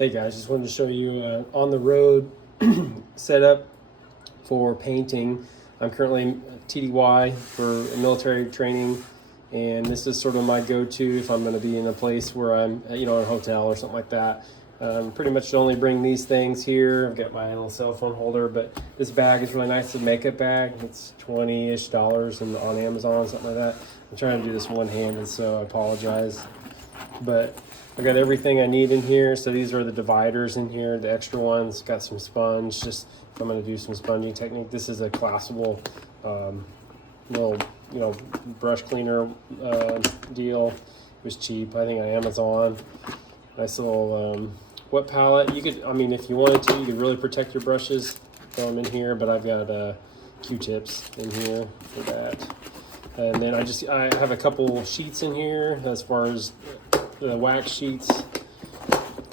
Hey guys, just wanted to show you on the road setup for painting. I'm currently TDY for military training, and this is sort of my go-to if I'm going to be in a place where I'm, in a hotel or something like that. Pretty much only bring these things here. I've got my little cell phone holder, but this bag is really nice. It's a makeup bag. It's $20-ish on Amazon, something like that. I'm trying to do this one-handed, so I apologize. But I got everything I need in here. So these are the dividers in here, the extra ones. Got some sponge, just if I'm going to do some sponging technique. This is a collapsible little, brush cleaner deal. It was cheap, I think, on Amazon. Nice little wet palette. You could, if you wanted to, you could really protect your brushes, throw them in here. But I've got Q-tips in here for that. And then I have a couple sheets in here as far as the wax sheets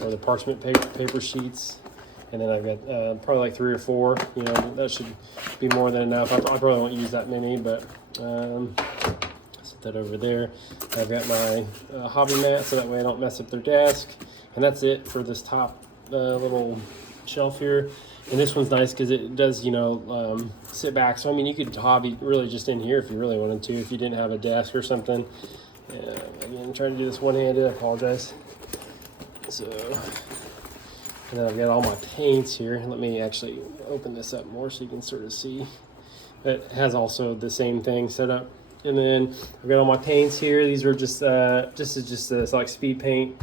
or the parchment paper sheets. And then I've got probably like 3 or 4. That should be more than enough. I probably won't use that many, but set that over there. I've got my hobby mat, so that way I don't mess up their desk. And that's it for this top little shelf here. And this one's nice because it does, sit back. So, you could hobby really just in here if you really wanted to, if you didn't have a desk or something. Again, I'm trying to do this one-handed, I apologize. So, and then I've got all my paints here. Let me actually open this up more so you can sort of see. It has also the same thing set up. And then I've got all my paints here. These are just, it's like speed paint,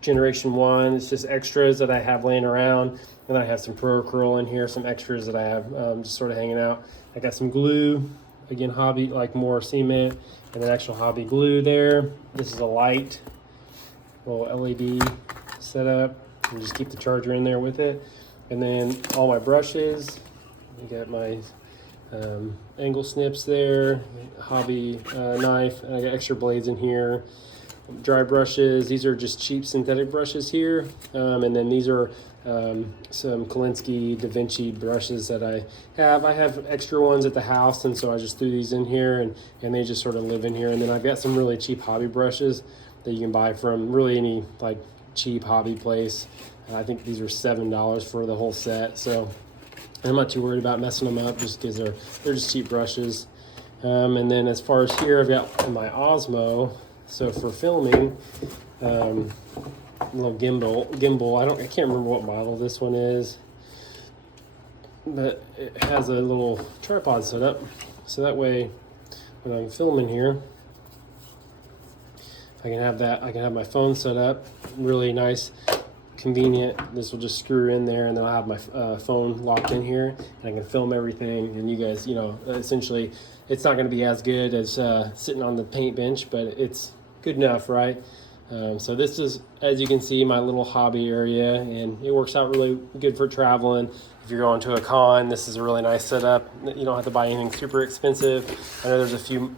Generation 1. It's just extras that I have laying around. And I have some Pro Acryl in here, some extras that I have just sort of hanging out. I got some glue, again, hobby, like more cement, and then actual hobby glue there. This is a light, little LED setup. You just keep the charger in there with it. And then all my brushes. You got my angle snips there, hobby knife, and I got extra blades in here. Dry brushes. These are just cheap synthetic brushes here. And then these are some Kolinsky Da Vinci brushes that I have. I have extra ones at the house, and so I just threw these in here, and they just sort of live in here. And then I've got some really cheap hobby brushes that you can buy from really any like cheap hobby place. I think these are $7 for the whole set, so I'm not too worried about messing them up just because they're just cheap brushes. And then as far as here, I've got my Osmo. So for filming, little gimbal. I can't remember what model this one is, but it has a little tripod set up, so that way when I'm filming here, I can have my phone set up, really nice, convenient. This will just screw in there, and then I'll have my phone locked in here, and I can film everything. And you guys, essentially, it's not going to be as good as sitting on the paint bench, but it's good enough, right? So this is, as you can see, my little hobby area, and it works out really good for traveling. If you're going to a con, this is a really nice setup. You don't have to buy anything super expensive. I know there's a few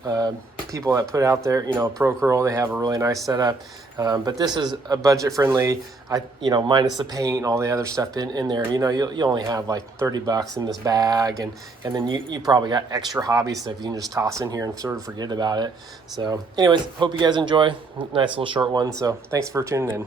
people that put out there, Pro Acryl, they have a really nice setup. But this is a budget-friendly, minus the paint and all the other stuff in there. You only have like $30 in this bag, and then you probably got extra hobby stuff you can just toss in here and sort of forget about it. So anyways, hope you guys enjoy. Nice little short one. So thanks for tuning in.